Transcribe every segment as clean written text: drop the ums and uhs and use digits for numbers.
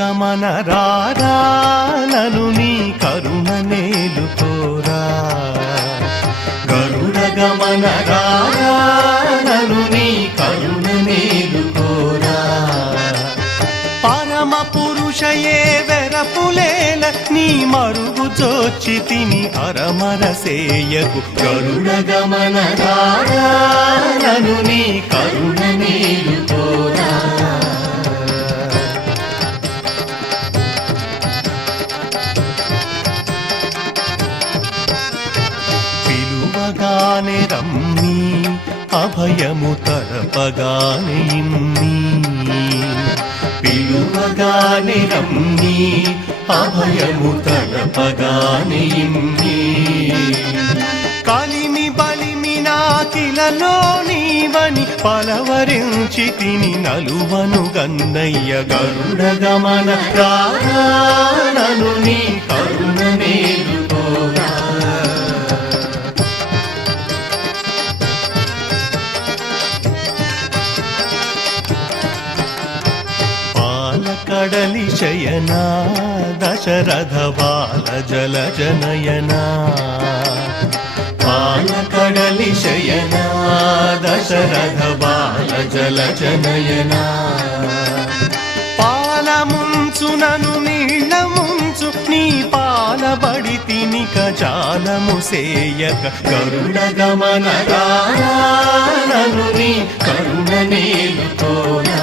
గమన రారా నను నీ కరుణ నేలుకోరా గరుడ గమన రారా నను నీ కరుణ నేలుకోరా పరమ పురుషయే వెరపులేల నీ మరుగు జోచి తిని అరమరసేయకు గరుడ గమన రారా నను నీ కరుణ నేలుకోరా పిలువగానే రమ్మి అభయము తరపగానే ఇమ్మి పిలువగానే రమ్మి అభయము తరపగానే ఇమ్మి కలిమి బలిమి నాకిలలో నీవని పలవరించి తిని నలువను గన్నయ్య గరుడ గమన రారా నను నీ కరుణ నేలుకోరా కడలి శయనా దశరథ బాల జల జనయనా పాలకడలి శయనా దశరథ బాల జల జనయనా పాలముంచు నను నీళ్ళ ముంచు నీ పాలబడి తినిక జాలము సేయక గరుడ గమన రారా నను నీ కరుణ నేలుకోరా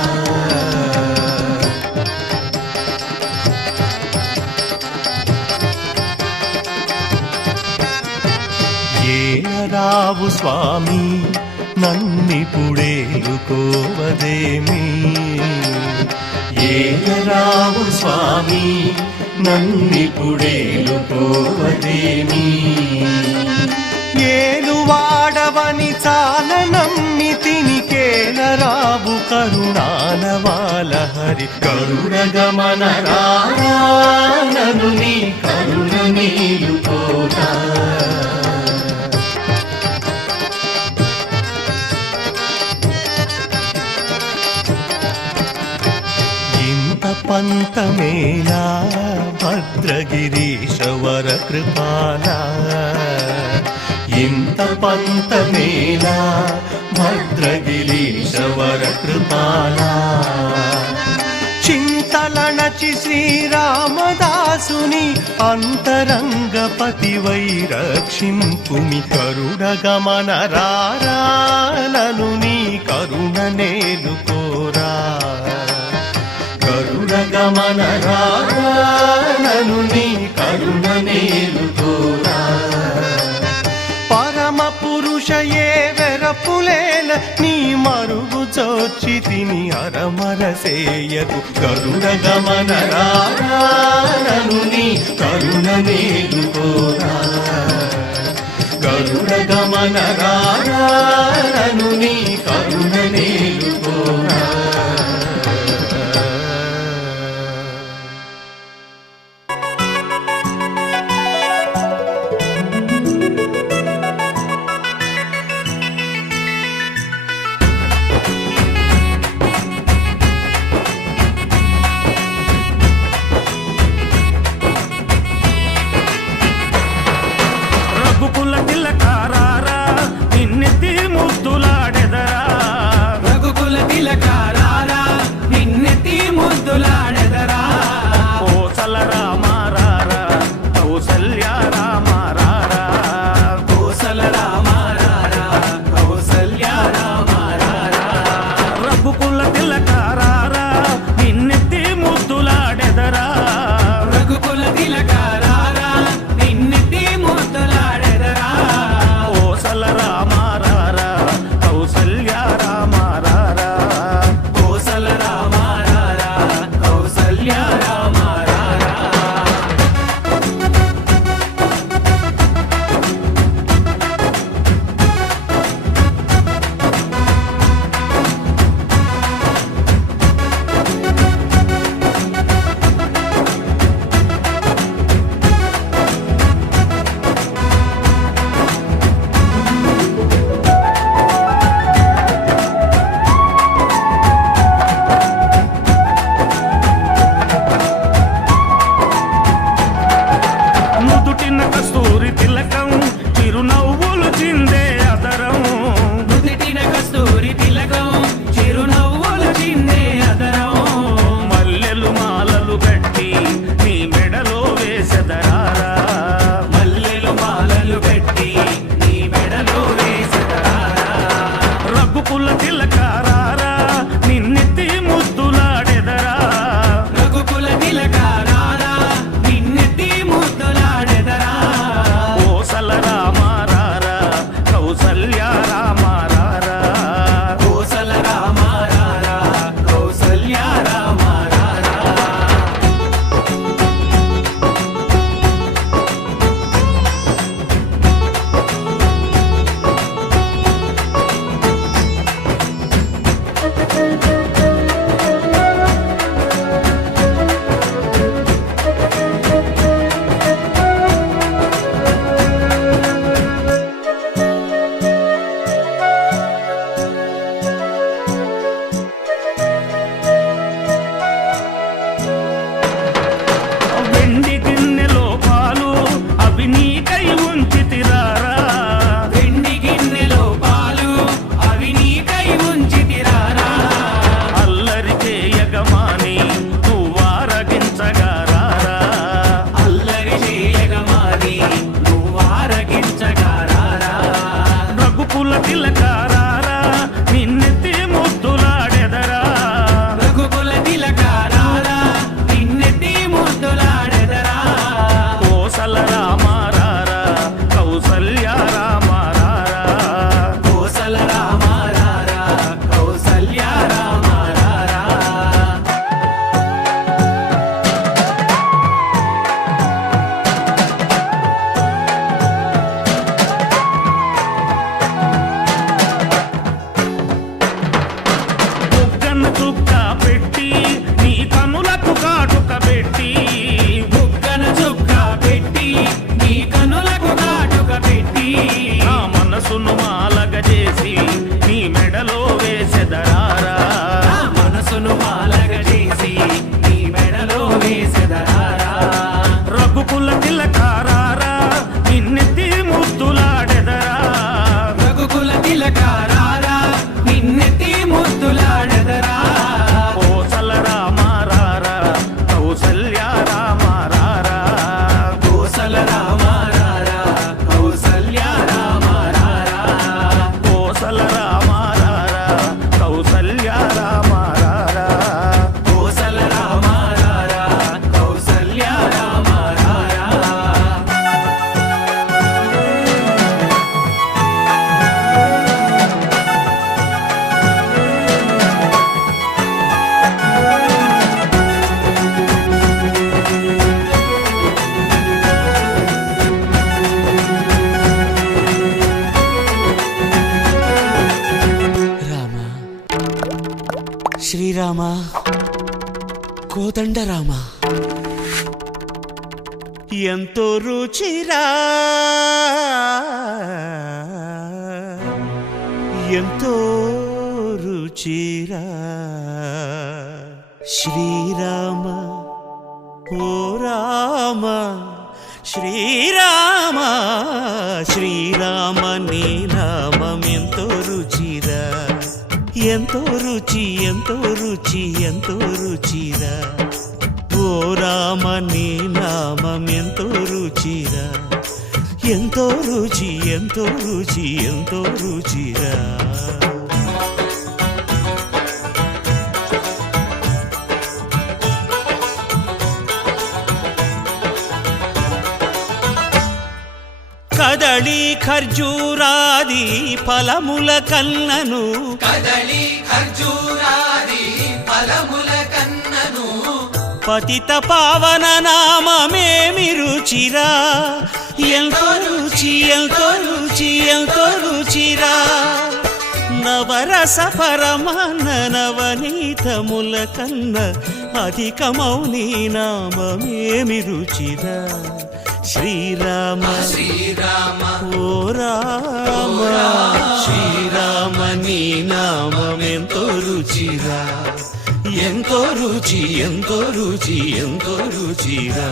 రావు స్వామి నన్నిపుడేలుకోవదేమి ఏలరావు స్వామి నన్నిపుడేలుకోవదేమి ఏలువాడవని చాల నమ్మి తినికేలరావు కరుణాలవాల హరి కరుణ గమన రారా నను నీ కరుణ నేలుకోరా పంతమేలా భద్రగిరీశవర కృపాల ఇంత పంతమేలా భద్రగిరీశవర కృపాల చింతలణచి శ్రీరామదాసుని అంతరంగపతి వై రక్షింపుమి కరుణ గమన రారా నను నీ కరుణ నేలుకోరా కరుణ గమన రారా నను నీ కరుణ నేలుకోరా పరమ పురుషయే వెరపులేల నీ మరుగు చోచి తిని అరమరసేయకు కరుణ గమన రారా నను నీ కరుణ నేలుకోరా గరుడ గమన రారా నను నీ కరుణ నేలుకోరా నవ్వులు చిందే అదరం నుదిటిన కస్తూరి తిలకం చిరునవ్వులు చిందే అదరం మల్లెలు మాలలు కట్టి నీ మెడలో వేసెదరారా మల్లెలు మాలలు పెట్టి నీ మెడలో వేసెదరారా రఘుకుల తిలకారారా నిన్నెత్తి ముద్దులాడెదరా రఘుకుల తిలకారారా నిన్నెత్తి ముద్దులాడెదరా కోసల రామారారా కౌసల్య రామారారా కోసల రామారారా కౌసల్య రామారారా వెండి గిన్నెలో పాలు అవి నీకై ఉంచితిరారా వెండి గిన్నెలో పాలు అవి నీకై ఉంచితిరారా అల్లరికే యగమాని నువ్వారగించగారారా అల్లరి చేయగమాని నువ్వారగించగారారా రఘుకుల తిలకారారా నిన్నెత్తి ముద్దులాడెదరా రఘుకుల తిలకారారా నిన్నెత్తి ముద్దులాడెదరా కోసల రామారారా కౌసల్య రామారారా కోసల రామారారా కౌసల్య రామారారా బుగ్గన చుక్క పెట్టి నీ కనులకు కాటుక పెట్టి బుగ్గన చుక్క పెట్టి నీ కనులకు కాటుక పెట్టి నా మనసును మాలగ చేసి నీ మెడలో వేసెదరారా నా మనసును మాలగ చేసి నీ మెడలో వేసెదరారా రఘుకుల తిలకారారా నిన్నెత్తి ముద్దులాడెదరా రఘుకుల తిలకారారా నిన్నెత్తి ముద్దులాడెదరా కోసల రామారారా కౌసల్య రామారారా కోసల రామారారా కౌసల్య రామారారా కోసల రామారారా కౌసల్య రామారారా కోసల రామారారా కౌసల్య రామారారా రామ శ్రీరామ కోదండ రామ ఎంతో రుచిరా ఎంతో రుచిరా శ్రీరామ ఓ రామ శ్రీరామ శ్రీరామ నీ నామం ఎంతో రుచిరా ఎంతో రుచి ఎంతో రుచి ఎంతో రుచిరా ఓ రామ నీ నామం ఎంతో రుచిరా ఎంతో రుచి ఎంతో రుచి ఎంతో రుచిరా కదళి ఖర్జూరాది ఫలముల కన్నను కదళి ఖర్జూరాది ఫలముల కన్నను పతిత పావన నామమేమి రుచిరా ఎంతో రుచి ఎంతో రుచి ఎంతో రుచిరా నవరస పరమాన్న నవనీతముల కన్న అధికమౌ నీ నామమేమి రుచిరా శ్రీరామ శ్రీరామ ఓ రామ శ్రీరామ నీ నామం ఎంతో రుచిరా ఎంతో రుచి ఎంతో రుచి ఎంతో రుచిరా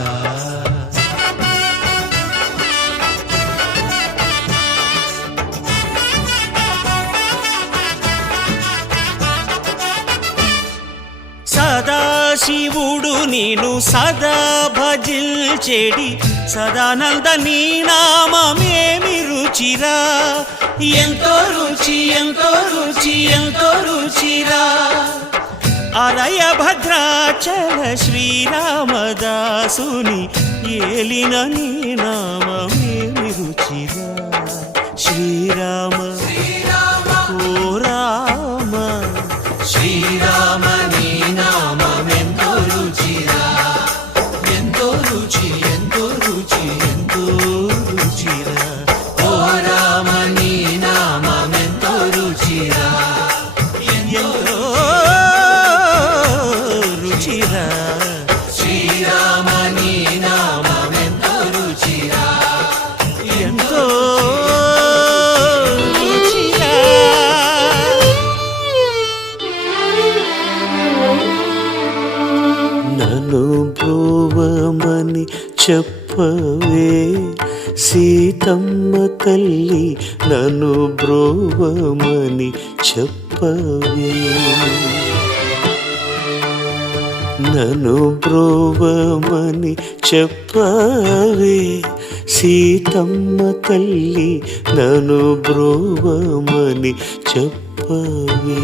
శివుడు నేను సదా భజిల్చెడి సదానంద నీ నామమేమి రుచిరా, ఎంతో రుచి ఎంతో రుచి ఎంతో రుచిరా. అలయ భద్రాచల శ్రీరామదాసుని ఏలిన నీ నామమేమి రుచిరా, శ్రీరామ ఓ రామ శ్రీరామ నీ నామమెంతో రుచిరా, ఎంతో రుచి ఎంతో రుచి ఎంతో రుచిరా. ఓ రామ నీ నామమెంతో రుచిరా, ఎంతో రుచిరా. శ్రీరామ నీ నామమెంతో రుచిరా, ఎంతో రుచిరా. నన్ను బ్రోవమని చెప్పవే సీతమ్మ తల్లి, నన్ను బ్రోవమని చెప్పవే, నన్ను బ్రోవమని చెప్పవే సీతమ్మ తల్లి, నన్ను బ్రోవమని చెప్పవే,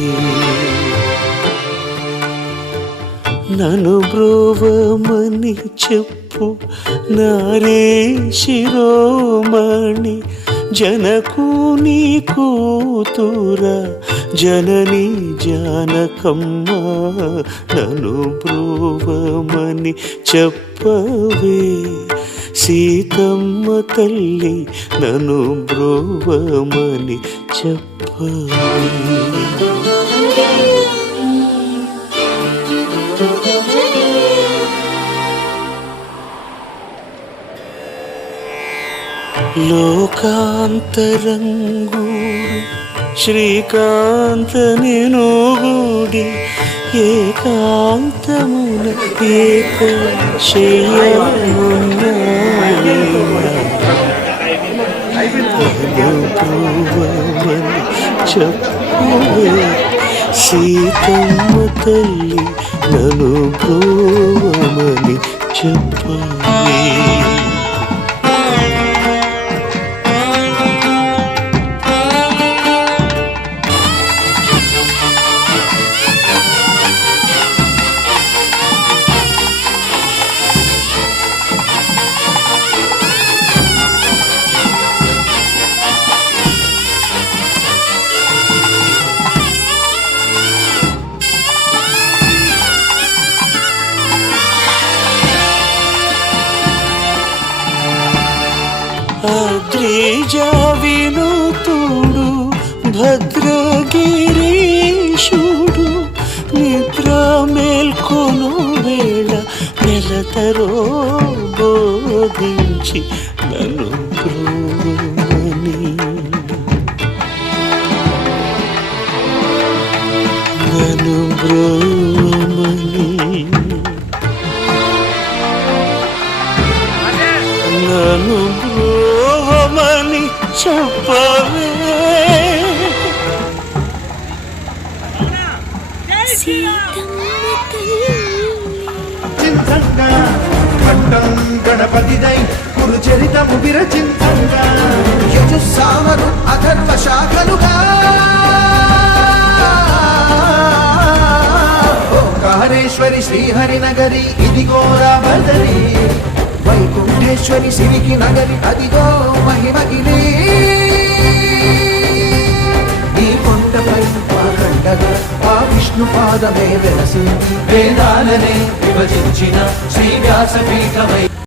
నన్ను బ్రోవమని చెప్పు నారే శిరోమణి, జనకుని కూతురా జనని జానకమ్మ, నన్ను బ్రోవమని చెప్పవే సీతమ్మ తల్లి, నన్ను బ్రోవమని చెప్పవే. లోకాంతరంగూడు శ్రీకాంత నేను గూడి ఏకాంతమున ఏక శయ్యమున్నాయి, బ్రోవమని చెప్పవే సీతమ్మ తల్లి, నన్ను బ్రోవమని చెప్పవే. అద్రిజావినుతుడు భద్రగిరీశుడు నిద్ర మేల్కొను వేళ నెలతరో బోధించి నన్ను బ్రోవమని, నన్ను బ్రోవమని, నన్ను బ్రోవమని చెప్పవే. చింతంగా ఖండం గణపతిదై కురు చరితము విరచింతంగా, యజుస్సామరు అథర్వ శాఖలుగా ఓంకారేశ్వరి శ్రీహరి నగరి ఇదిగోరా బదరి, వైకుంఠేశ్వరి శివికి నగరి అదిగో మహిమగిరి. ఈ కొండపై పాకండగా ఆ విష్ణు పాదమే వెలసింది, వేదాలనే విభజించిన శ్రీ వ్యాసపీఠమై